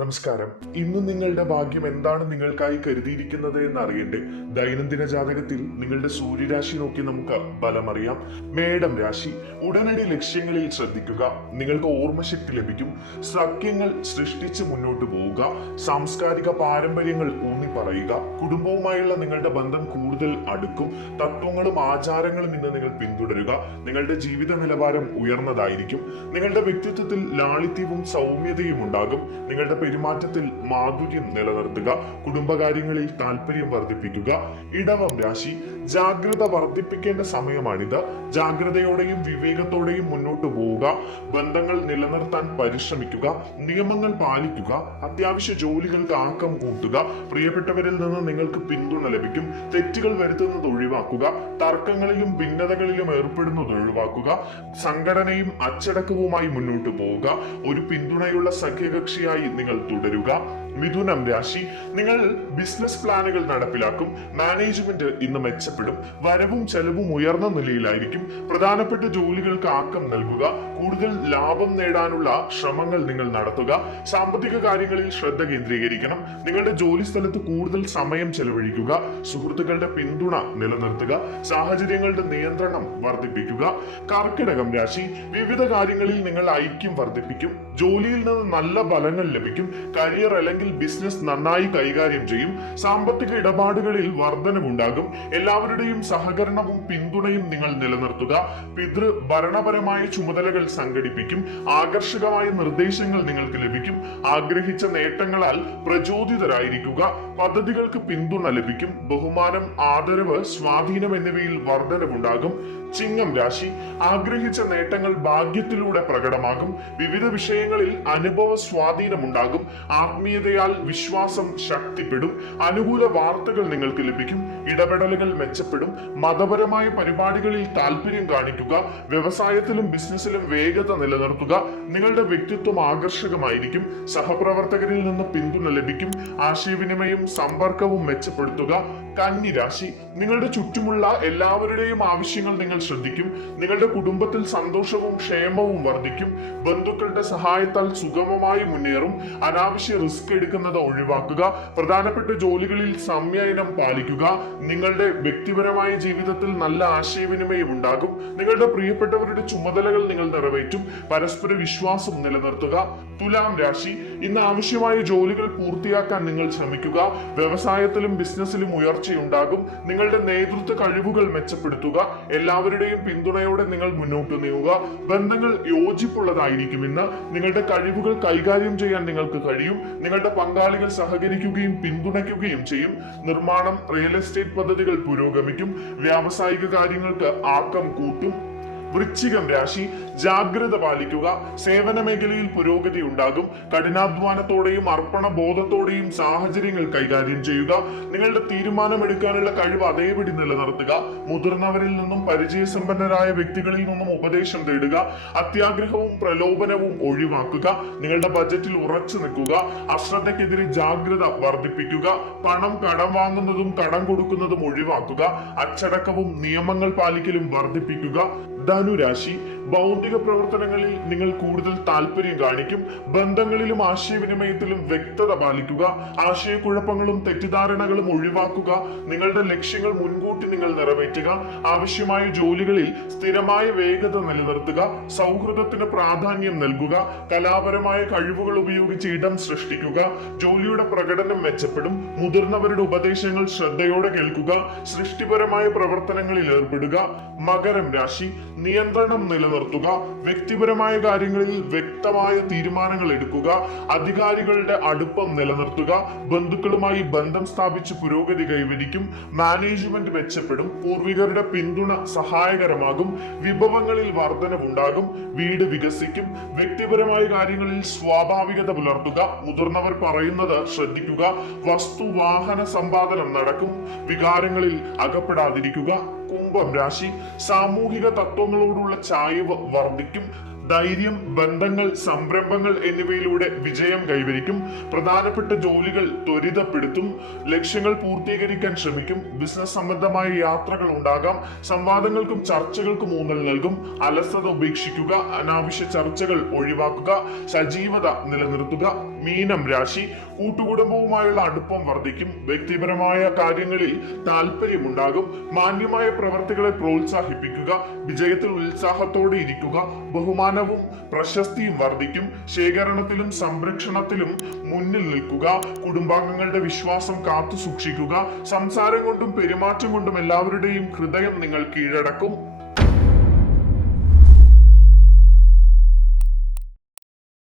നമസ്കാരം. ഇന്ന് നിങ്ങളുടെ ഭാഗ്യം എന്താണ് നിങ്ങൾക്കായി കരുതിയിരിക്കുന്നത് എന്ന് അറിയണ്ടേ? ദൈനംദിന ജാതകത്തിൽ നിങ്ങളുടെ സൂര്യരാശി നോക്കി നമുക്ക് ഫലമറിയാം. മേടം രാശി, ഉടനടി ലക്ഷ്യങ്ങളിൽ ശ്രദ്ധിക്കുക. നിങ്ങൾക്ക് ഓർമ്മശക്തി ലഭിക്കും. സഖ്യങ്ങൾ സൃഷ്ടിച്ച് മുന്നോട്ട് പോവുക. സാംസ്കാരിക പാരമ്പര്യങ്ങൾ ഊന്നി പറയുക. കുടുംബവുമായുള്ള നിങ്ങളുടെ ബന്ധം കൂടുതൽ അടുക്കും. തത്വങ്ങളും ആചാരങ്ങളും ഇന്ന് നിങ്ങൾ പിന്തുടരുക. നിങ്ങളുടെ ജീവിത നിലവാരം ഉയർന്നതായിരിക്കും. നിങ്ങളുടെ വ്യക്തിത്വത്തിൽ ലാളിത്യവും സൗമ്യതയും ഉണ്ടാകും. നിങ്ങളുടെ പെരുമാറ്റത്തിൽ മാധുര്യം നിലനിർത്തുക. കുടുംബകാര്യങ്ങളിൽ താല്പര്യം വർദ്ധിപ്പിക്കുക. ഇടവം രാശി, ജാഗ്രത വർദ്ധിപ്പിക്കേണ്ട സമയമാണിത്. ജാഗ്രതയോടെയും വിവേകത്തോടെയും മുന്നോട്ട് പോവുക. ബന്ധങ്ങൾ നിലനിർത്താൻ പരിശ്രമിക്കുക. നിയമങ്ങൾ പാലിക്കുക. അത്യാവശ്യ ജോലികൾക്ക് ആക്കം കൂട്ടുക. പ്രിയപ്പെട്ടവരിൽ നിന്ന് നിങ്ങൾക്ക് പിന്തുണ ലഭിക്കും. തെറ്റുകൾ വരുത്തുന്നത് ഒഴിവാക്കുക. തർക്കങ്ങളിലും ഭിന്നതകളിലും ഏർപ്പെടുന്നത് ഒഴിവാക്കുക. സംഘടനയും അച്ചടക്കവുമായി മുന്നോട്ട് പോവുക. ഒരു പിന്തുണയുള്ള സഖ്യകക്ഷിയായി നിങ്ങൾ തുടരുക. മിഥുനം രാശി, നിങ്ങൾ ബിസിനസ് പ്ലാനുകൾ നടപ്പിലാക്കും. മാനേജ്മെന്റ് ഇന്ന് മെച്ചപ്പെടും. വരവും ചെലവും ഉയർന്ന നിലയിലായിരിക്കും. പ്രധാനപ്പെട്ട ജോലികൾക്ക് ആക്കം നൽകുക. കൂടുതൽ ലാഭം നേടാനുള്ള ശ്രമങ്ങൾ നിങ്ങൾ നടത്തുക. സാമ്പത്തിക കാര്യങ്ങളിൽ ശ്രദ്ധ കേന്ദ്രീകരിക്കണം. നിങ്ങളുടെ ജോലി സ്ഥലത്ത് കൂടുതൽ സമയം ചെലവഴിക്കുക. സുഹൃത്തുക്കളുടെ പിന്തുണ നിലനിർത്തുക. സാഹചര്യങ്ങളുടെ നിയന്ത്രണം വർദ്ധിപ്പിക്കുക. കർക്കിടകം രാശി, വിവിധ കാര്യങ്ങളിൽ നിങ്ങൾ ഐക്യം വർദ്ധിപ്പിക്കും. ജോലിയിൽ നിന്ന് നല്ല ഫലങ്ങൾ ലഭിക്കും. കരിയർ അല്ലെങ്കിൽ ബിസിനസ് നന്നായി കൈകാര്യം ചെയ്യും. സാമ്പത്തിക ഇടപാടുകളിൽ വർധനവുണ്ടാകും. എല്ലാവരുടെയും സഹകരണവും പിന്തുണയും നിങ്ങൾ നിലനിർത്തുക. പിതൃ ഭരണപരമായ ചുമതലകൾ സംഘടിപ്പിക്കും. ആകർഷകമായ നിർദ്ദേശങ്ങൾ നിങ്ങൾക്ക് ലഭിക്കും. ആഗ്രഹിച്ച നേട്ടങ്ങളാൽ പ്രചോദിതരായിരിക്കുക. പദ്ധതികൾക്ക് പിന്തുണ ലഭിക്കും. ബഹുമാനം, ആദരവ്, സ്വാധീനം എന്നിവയിൽ വർധനവുണ്ടാകും. ചിങ്ങം രാശി, ആഗ്രഹിച്ച നേട്ടങ്ങൾ ഭാഗ്യത്തിലൂടെ പ്രകടമാകും. വിവിധ വിഷയങ്ങളിൽ അനുഭവ സ്വാധീനമുണ്ടാകും. ആത്മീയതയാൽ വിശ്വാസം ശക്തിപ്പെടും. അനുകൂല വാർത്തകൾ നിങ്ങൾക്ക് ലഭിക്കും. ഇടപെടലുകൾ മെച്ചപ്പെടും. മതപരമായ പരിപാടികളിൽ താല്പര്യം കാണിക്കുക. വ്യവസായത്തിലും ബിസിനസ്സിലും വേഗത നിലനിർത്തുക. നിങ്ങളുടെ വ്യക്തിത്വം ആകർഷകമായിരിക്കും. സഹപ്രവർത്തകരിൽ നിന്ന് പിന്തുണ ലഭിക്കും. ആശയവിനിമയം സമ്പർക്കവും മെച്ചപ്പെടുത്തുക. കന്നി രാശി, നിങ്ങളുടെ ചുറ്റുമുള്ള എല്ലാവരുടെയും ആവശ്യങ്ങൾ നിങ്ങൾ ശ്രദ്ധിക്കും. നിങ്ങളുടെ കുടുംബത്തിൽ സന്തോഷവും ക്ഷേമവും വർദ്ധിക്കും. ബന്ധുക്കളുടെ സഹായത്താൽ സുഗമമായി മുന്നേറും. അനാവശ്യ റിസ്ക് എടുക്കുന്നത് ഒഴിവാക്കുക. പ്രധാനപ്പെട്ട ജോലികളിൽ സംയമനം പാലിക്കുക. നിങ്ങളുടെ വ്യക്തിപരമായ ജീവിതത്തിൽ നല്ല ആശയവിനിമയം ഉണ്ടാകും. നിങ്ങളുടെ പ്രിയപ്പെട്ടവരുടെ ചുമതലകൾ നിങ്ങൾ നിറവേറ്റും. പരസ്പര വിശ്വാസം നിലനിർത്തുക. തുലാം രാശി, ഇന്ന് ആവശ്യമായ ജോലികൾ പൂർത്തിയാക്കാൻ നിങ്ങൾ ശ്രമിക്കുക. വ്യവസായത്തിലും ബിസിനസ്സിലും ഉയർച്ചയുണ്ടാകും. നിങ്ങളുടെ നേതൃത്വ കഴിവുകൾ മെച്ചപ്പെടുത്തുക. എല്ലാവരുടെയും പിന്തുണയോടെ നിങ്ങൾ മുന്നോട്ട് നീങ്ങുക. ബന്ധങ്ങൾ യോജിപ്പുള്ളതായിരിക്കുമെന്ന്. നിങ്ങളുടെ കഴിവുകൾ കൈകാര്യം ചെയ്യാൻ നിങ്ങൾക്ക് കഴിയും. നിങ്ങളുടെ പങ്കാളികൾ സഹകരിക്കുകയും പിന്തുണയ്ക്കുകയും ചെയ്യും. നിർമ്മാണം, റിയൽ എസ്റ്റേറ്റ് പദ്ധതികൾ പുരോഗമിക്കും. വ്യാവസായിക കാര്യങ്ങൾക്ക് ആക്കം കൂട്ടും. വൃശ്ചികം രാശി, ജാഗ്രത പാലിക്കുക. സേവന മേഖലയിൽ പുരോഗതി ഉണ്ടാകും. കഠിനാധ്വാനത്തോടെയും അർപ്പണ ബോധത്തോടെയും സാഹചര്യങ്ങൾ കൈകാര്യം ചെയ്യുക. നിങ്ങളുടെ തീരുമാനമെടുക്കാനുള്ള കഴിവ് അതേപടി നിലനിർത്തുക. മുതിർന്നവരിൽ നിന്നും പരിചയസമ്പന്നരായ വ്യക്തികളിൽ നിന്നും ഉപദേശം തേടുക. അത്യാഗ്രഹവും പ്രലോഭനവും ഒഴിവാക്കുക. നിങ്ങളുടെ ബജറ്റിൽ ഉറച്ചു നിൽക്കുക. അശ്രദ്ധയ്ക്കെതിരെ ജാഗ്രത വർദ്ധിപ്പിക്കുക. പണം കടം വാങ്ങുന്നതും കടം കൊടുക്കുന്നതും ഒഴിവാക്കുക. അച്ചടക്കവും നിയമങ്ങൾ പാലിക്കലും വർദ്ധിപ്പിക്കുക. ധനുരാശി, ഭൗതിക പ്രവർത്തനങ്ങളിൽ നിങ്ങൾ കൂടുതൽ താല്പര്യം കാണിക്കും. ബന്ധങ്ങളിലും ആശയവിനിമയത്തിലും വ്യക്തത പാലിക്കുക. ആശയക്കുഴപ്പങ്ങളും തെറ്റിദ്ധാരണകളും ഒഴിവാക്കുക. നിങ്ങളുടെ ലക്ഷ്യങ്ങൾ മുൻകൂട്ടി നിങ്ങൾ നിറവേറ്റുക. ആവശ്യമായ ജോലികളിൽ സ്ഥിരമായ വേഗത നിലനിർത്തുക. സൗഹൃദത്തിന് പ്രാധാന്യം നൽകുക. കലാപരമായ കഴിവുകൾ ഉപയോഗിച്ച് ഇടം സൃഷ്ടിക്കുക. ജോലിയുടെ പ്രകടനം മെച്ചപ്പെടും. മുതിർന്നവരുടെ ഉപദേശങ്ങൾ ശ്രദ്ധയോടെ കേൾക്കുക. സൃഷ്ടിപരമായ പ്രവർത്തനങ്ങളിൽ ഏർപ്പെടുക. മകരം രാശി, നിയന്ത്രണം നിലനിർത്തുക. വ്യക്തിപരമായ കാര്യങ്ങളിൽ വ്യക്തമായ തീരുമാനങ്ങൾ എടുക്കുക. അധികാരികളുടെ അടുപ്പം നിലനിർത്തുക. ബന്ധുക്കളുമായി ബന്ധം സ്ഥാപിച്ച് പുരോഗതി കൈവരിക്കും. മാനേജ്മെന്റ് മെച്ചപ്പെടും. പൂർവികരുടെ പിന്തുണ സഹായകരമാകും. വിഭവങ്ങളിൽ വർധനവുണ്ടാകും. വീട് വികസിക്കും. വ്യക്തിപരമായ കാര്യങ്ങളിൽ സ്വാഭാവികത പുലർത്തുക. മുതിർന്നവർ പറയുന്നത് ശ്രദ്ധിക്കുക. വസ്തു വാഹന സമ്പാദനം നടക്കും. വികാരങ്ങളിൽ അകപ്പെടാതിരിക്കുക. കുംഭം രാശി, സാമൂഹിക തത്വങ്ങളോടുള്ള ചായ്വ് വർദ്ധിക്കും. ധൈര്യം, ബന്ധങ്ങൾ, സംരംഭങ്ങൾ എന്നിവയിലൂടെ വിജയം കൈവരിക്കും. പ്രധാനപ്പെട്ട ജോലികൾ ത്വരിതപ്പെടുത്തും. ലക്ഷ്യങ്ങൾ പൂർത്തീകരിക്കാൻ ശ്രമിക്കും. ബിസിനസ് സംബന്ധമായ യാത്രകൾ ഉണ്ടാകാം. സംവാദങ്ങൾക്കും ചർച്ചകൾക്കും ഊന്നൽ നൽകും. അലസത ഉപേക്ഷിക്കുക. അനാവശ്യ ചർച്ചകൾ ഒഴിവാക്കുക. സജീവത നിലനിർത്തുക. മീനം രാശി, കൂട്ടുകുടുംബവുമായുള്ള അടുപ്പം വർദ്ധിക്കും. വ്യക്തിപരമായ കാര്യങ്ങളിൽ താല്പര്യമുണ്ടാകും. മാന്യമായ പ്രവർത്തികളെ പ്രോത്സാഹിപ്പിക്കുക. വിജയത്തിൽ ഉത്സാഹത്തോടെ ഇരിക്കുക. ബഹുമാനവും പ്രശസ്തിയും വർദ്ധിക്കും. ശേഖരണത്തിലും സംരക്ഷണത്തിലും മുന്നിൽ നിൽക്കുക. കുടുംബാംഗങ്ങളുടെ വിശ്വാസം കാത്തു സൂക്ഷിക്കുക. സംസാരം കൊണ്ടും പെരുമാറ്റം കൊണ്ടും എല്ലാവരുടെയും ഹൃദയം നിങ്ങൾ കീഴടക്കും.